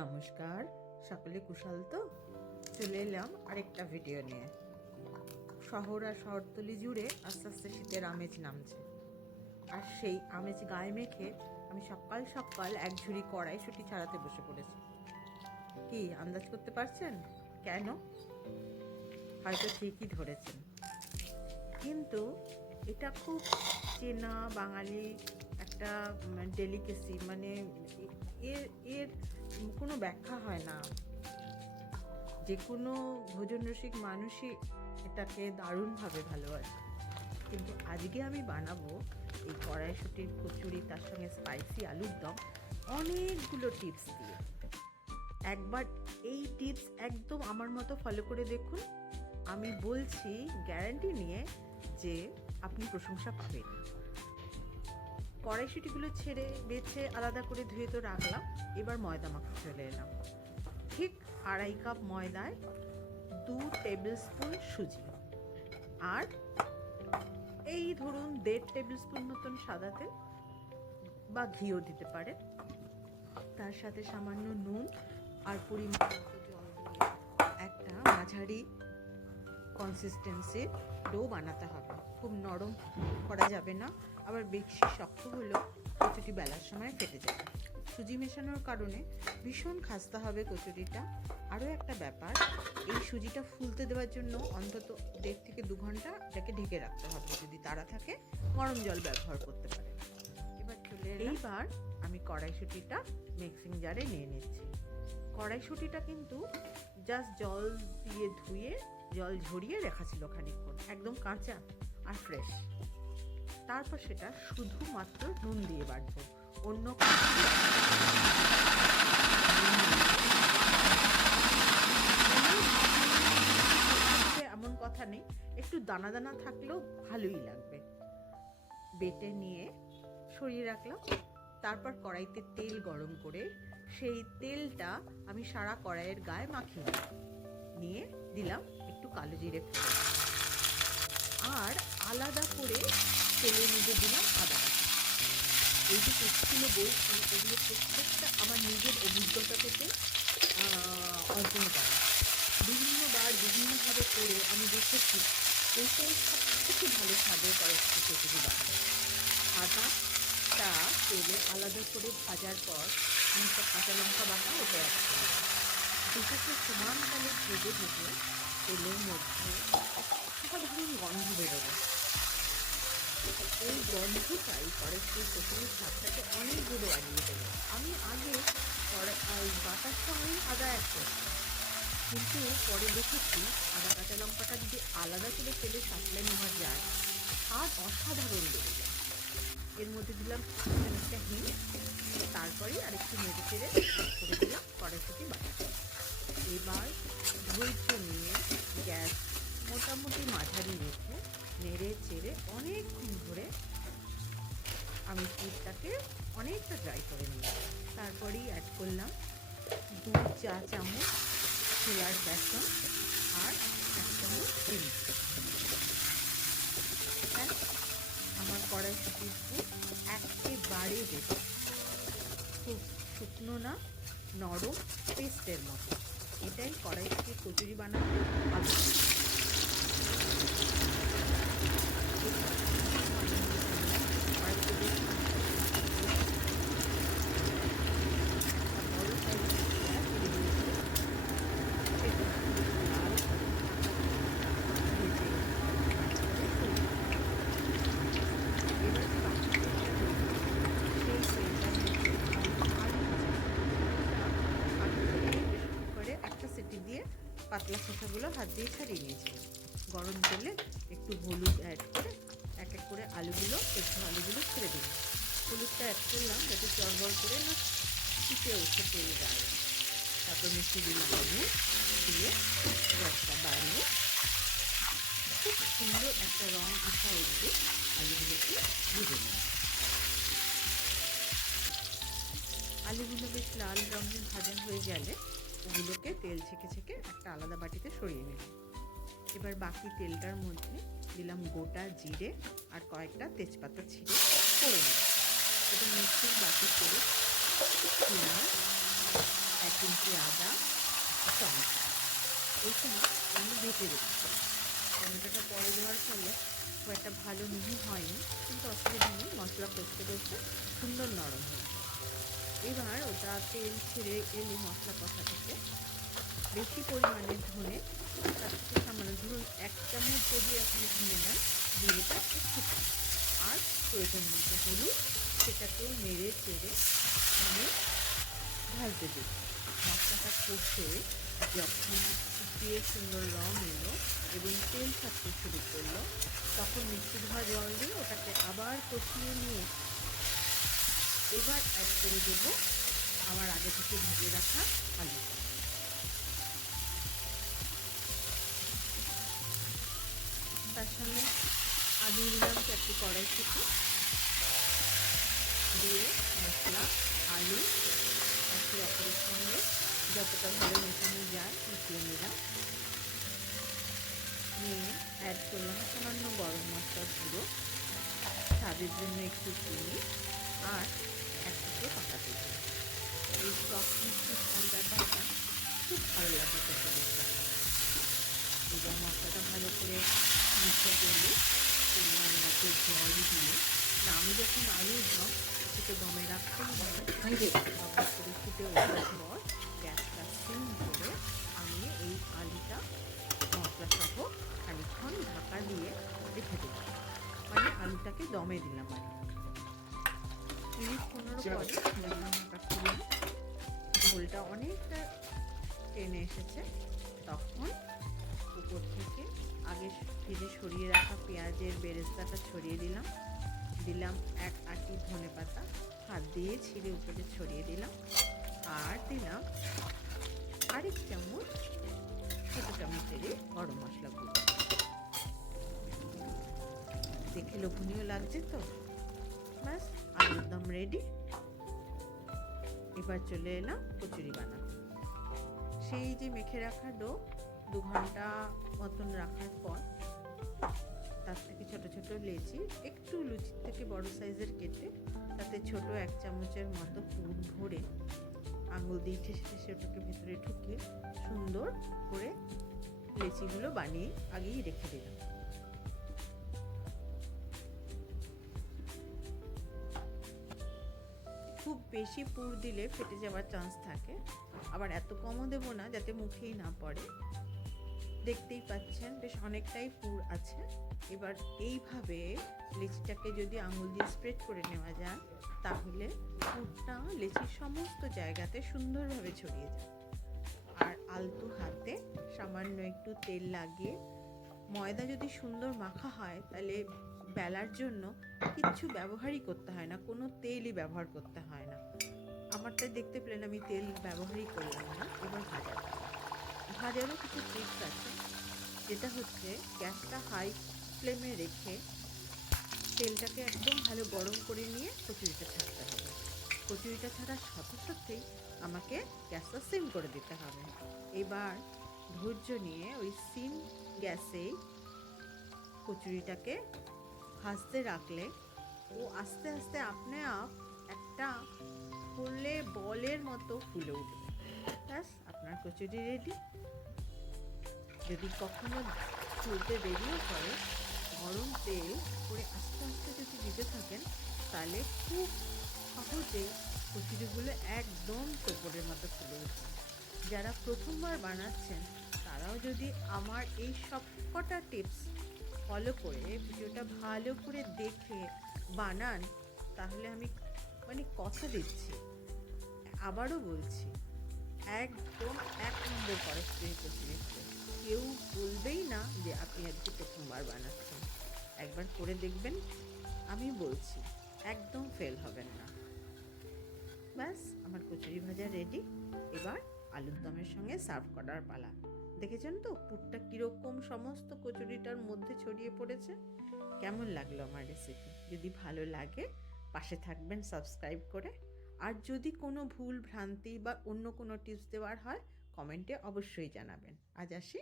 নমস্কার, সকলে কুশল তো? চলে এলাম আরেকটা ভিডিও নিয়ে। শহর আর শহরতলি জুড়ে আস্তে আস্তে শীতের আমেজ নামছে, আর সেই আমেজ গায়ে মেখে আমি সকাল সকাল এক ঝুড়ি কড়াইশুঁটি ছাড়াতে বসে পড়েছি। কি আন্দাজ করতে পারছেন কেন? হয়তো ঠিকই ধরেছেন, কিন্তু এটা খুব চেনা বাঙালি একটা ডেলিকেসি, মানে এর এর কোনো ব্যাখ্যা হয় না। যে কোনো ভোজন রসিক মানুষই এটাকে দারুণভাবে ভালোবাসে, কিন্তু আজকে আমি বানাবো এই কড়াইশুঁটির কচুরি, তার সঙ্গে স্পাইসি আলুর দম, অনেকগুলো টিপস দিয়ে। একবার এই টিপস একদম আমার মতো ফলো করে দেখুন, আমি বলছি গ্যারান্টি নিয়ে যে আপনি প্রশংসা পাবেন। কড়াইশুঁটিগুলো ছেড়ে বেছে আলাদা করে ধুয়ে তো রাখলাম। এবার ময়দা মাখতে চলে এলাম। ঠিক 2.5 কাপ ময়দায় 2 টেবিল স্পুন সুজি, আর এই ধরুন 1.5 টেবিল স্পুন মতন সাদা তেল বা ঘিও দিতে পারে। তার সাথে সামান্য নুন আর পরিমাণ মতো জল দিয়ে একটা মাঝারি কনসিস্টেন্সির ডো বানাতে হবে। খুব নরম করা যাবে না, আবার বেশি শক্ত হলেও কচুরি বেলার সময় ফেটে যাবে। সুজি মেশানোর কারণে ভীষণ খাস্তা হবে কচুরিটা। আরও একটা ব্যাপার, এই সুজিটা ফুলতে দেওয়ার জন্য অন্তত 1.5 থেকে 2 ঘন্টা এটাকে ঢেকে রাখতে হবে। যদি তাড়া থাকে গরম জল ব্যবহার করতে পারেন। এইবার আমি কড়াইশুঁটিটা মিক্সিং জারে নিয়ে নিচ্ছি। কড়াইশুঁটিটা কিন্তু জাস্ট জল দিয়ে ধুয়ে জল ঝরিয়ে রাখা ছিল খানিকক্ষণ, একদম কাঁচা আর ফ্রেশ। তারপর সেটা শুধুমাত্র নুন দিয়ে বাটবো, অন্য এমন কথা নেই, একটু দানা দানা থাকলেও ভালোই লাগবে। বেটে নিয়ে সরিয়ে রাখলাম। তারপর কড়াইতে তেল গরম করে সেই তেলটা আমি সারা কড়াইয়ের গায়ে মাখিয়ে নিয়ে দিলাম একটু কালো জিরে ফোড়ন, আর আলাদা করে তেলের মধ্যে দিলাম আদা বাটা। এই যে টিপসগুলো বলছি, এগুলো প্রত্যেকটা আমার নিজের অভিজ্ঞতা থেকে অর্জন করা। বিভিন্নবার বিভিন্নভাবে করে আমি দেখেছি এইটাই সবথেকে ভালো স্বাদের কড়াইশুঁটি বানানো। আদাটা তেলে আলাদা করে ভাজার পর আমি সব কাঁচা লঙ্কা বাটা ওটা অ্যাড করি। দুটোকে সমান তালে ভেজে ভেজে তেলের মধ্যে অসাধারণ গন্ধ বেরোবে। এই গন্ধটাই কড়াইশুঁটির কচুরির স্বাদটাকে অনেক গুলো বাড়িয়ে দেবে। আমি আগে বাটার সঙ্গেই আদা অ্যাড করতাম, কিন্তু পরে দেখেছি আদা কাঁচা লঙ্কাটা যদি আলাদা করে তেলে সাঁতলে নেওয়া যায়, স্বাদ অসাধারণ বেড়ে যায়। এর মধ্যে দিলাম খানিকটা হিং, তারপরে আরেকটু নেড়ে চেড়ে করে দিলাম কড়াইশুঁটি বাটা। এবার ধৈর্য নিয়ে গ্যাস মোটামুটি মাঝারি রেখে নেড়ে চেড়ে অনেকক্ষণ ধরে আমি পুরটাকে অনেকটা ড্রাই করে নিলাম। তারপরেই অ্যাড করলাম 2 চা চামচ ছোলার বেসন আর 1 চামচ চিনি। আমার কড়াইশুঁটির পুর একেবারে রেডি। খুব শুকনো না, নরম পেস্টের মতো। এটাই কড়াইশুঁটির কচুরি বানাতে হবে। দিয়ে পাতলা খোসাগুলো হাত দিয়ে ছাড়িয়ে নিয়েছিলাম। গরম তেলে একটু হলুদ অ্যাড করে এক এক করে আলুগুলো ছেড়ে দিলাম। হলুদটা অ্যাড করলাম যাতে চড়বড় করে না ফুটে ওঠে তেল গায়ে। তারপর মিশিয়ে দিলাম নুন দিয়ে গ্যাসটা বাড়িয়ে খুব সুন্দর একটা রং আসা অবধি আলুগুলোকে ভেজে নিলাম। আলুগুলো বেশ লাল রঙের ভাজা হয়ে গেলে ওগুলোকে তেল ছেঁকে ছেঁকে একটা আলাদা বাটিতে সরিয়ে নিলাম। এবার বাকি তেলটার মধ্যে দিলাম গোটা জিরে আর কয়েকটা তেজপাতা ছিঁড়ে ফোড়ন। এটা মিক্সির বাটি করে দিলাম 1 আদা, টমেটো এইখানে আমি বেটে রেখেছিলাম। টমেটোটা পরে দেওয়ার ফলে খুব একটা ভালো মিহি হয়নি, কিন্তু অসুবিধা নেই, মশলা কষতে কষতে সুন্দর নরম হয়েছে। এবার ওটা তেল ছেড়ে এলে মশলা কষা থেকে বেশি পরিমাণে ধনে, তার থেকে সামান্য ধরুন 1 চামচ যদি আপনি ধনে নেন, জিরেটা একটু আর প্রয়োজন মতো হলুদ, সেটাকেও নেড়ে চেড়ে আমি ভাজতে দিই। মশলাটা কষে যখন শুকিয়ে সুন্দর রং এলো এবং তেল ছাড়তে শুরু করলো, তখন মিষ্টি ধোয়া জল দিয়ে ওটাকে আবার কষিয়ে নিয়ে এবার অ্যাড করে দেবো আমার আগে থেকে ভেজে রাখা আলুটা। তার সঙ্গে আলু দিলাম 4টি কড়াই থেকে, দিয়ে মশলা আলু একে অপরের সঙ্গে যতটা ভালো মেশানো যায় মিশিয়ে নিলাম। নিয়ে অ্যাড করলাম সামান্য গরম মশলার গুঁড়ো, স্বাদের জন্য একটু চিনি আর এক থেকে পাতা দিলাম। এই টক মিষ্টি ঝাল ব্যাপারটা খুব ভালো লাগে খেতে। এবার মশলাটা ভালো করে মিশে গেলে পরিমাণ মতো জল দিয়ে, না আমি যখন আলু দম সেটা দমে রাখতেই হবে, দমে করে ফুটে ওঠার পর গ্যাসটা সিম করে আমি এই আলুটা মশলা সহ খানিকক্ষণ ঢাকা দিয়ে রেখে দিলাম, মানে আলুটাকে দমে দিলাম আর 30-15 পরে ঢাকা খুললাম। ঝোলটা অনেকটা টেনে এসেছে, তখন উপর থেকে আগে ভেজে সরিয়ে রাখা পেঁয়াজের বেরেস্তাটা ছড়িয়ে দিলাম, দিলাম 1 আঁটি ধনেপাতা হাত দিয়ে ছিঁড়ে উপরে ছড়িয়ে দিলাম, আর দিলাম আরেক চামচ ছোট চামচের গরম মশলা গুঁড়ো। দেখে লোভনীয় লাগছে তো? ব্যাস, আলুর দম রেডি। এবার চলে এলাম কচুরি বানাতে। সেই যে মেখে রাখা ডো 2 ঘন্টা মতন রাখার পর তার থেকে ছোট ছোট লেচি একটু লুচির থেকে বড় সাইজের কেটে তাতে ছোট 1 চামচের মতো পুর ভরে আঙুল দিয়ে ঠেসে ঠেসে ওটাকে ভেতরে ঢুকিয়ে সুন্দর করে লেচিগুলো বানিয়ে আগেই রেখে দিলাম। খুব বেশি পুর দিলে ফেটে যাওয়ার চান্স থাকে, আবার এত কমও দেবো না যাতে মুখেই না পড়ে। দেখতেই পাচ্ছেন বেশ অনেকটাই পুর আছে। এবার এইভাবে লেচিটাকে যদি আঙুল দিয়ে স্প্রেড করে নেওয়া যায়, তাহলে পুরটা লেচির সমস্ত জায়গাতে সুন্দরভাবে ছড়িয়ে যায়। আর আলতো হাতে সামান্য একটু তেল লাগিয়ে, ময়দা যদি সুন্দর মাখা হয় তাহলে বেলার জন্য কিচ্ছু ব্যবহারই করতে হয় না, কোনো তেলই ব্যবহার করতে হয় না। আমারটা দেখতে পেলেন আমি তেল ব্যবহারই করলাম না। এবার ভাজারও কিছু ট্রিক্স আছে, যেটা হচ্ছে গ্যাসটা হাই ফ্লেমে রেখে তেলটাকে একদম ভালো গরম করে নিয়ে কচুরিটা ছাড়তে হবে। কচুরিটা ছাড়ার সাথে সাথেই আমাকে গ্যাসটা সিম করে দিতে হবে। এবার ধৈর্য নিয়ে ওই সিম গ্যাসেই কচুরিটাকে ভাজতে রাখলে ও আস্তে আস্তে আপনি একটা ফুলে বলের মতো ফুলে উঠবে। ব্যাস, আপনার কচুরি রেডি। যদি কখনো ফুলতে দেরিও করে, গরম তেল করে আস্তে আস্তে যদি দিতে থাকেন, তাহলে খুব সহজেই কচুরিগুলো একদম টোপরের মতো ফুলে উঠবে। যারা প্রথমবার বানাচ্ছেন তারাও যদি আমার এই সব কটা টিপস ফলো করে ভিডিওটা ভালো করে দেখে বানান, তাহলে আমি কথা দিচ্ছি, আবারও বলছি, একদম 1 নম্বর কড়াইশুঁটি কচুরি হবে। কেউ বলবেই না যে আপনি আজকে প্রথমবার বানাচ্ছেন। একবার করে দেখবেন, আমি বলছি একদম ফেল হবেন না। ব্যাস, আমার কচুরি ভাজা রেডি। এবার আলুর দমের সঙ্গে সার্ভ করার পালা। দেখেছেন তো পুরটা কীরকম সমস্ত কচুরিটার মধ্যে ছড়িয়ে পড়েছে? কেমন লাগলো আমার রেসিপি? যদি ভালো লাগে পাশে থাকবেন সাবস্ক্রাইব করে। আর যদি কোনো ভুল ভ্রান্তি বা অন্য কোনো টিপস দেওয়ার হয়, কমেন্টে অবশ্যই জানাবেন। আজ আসি।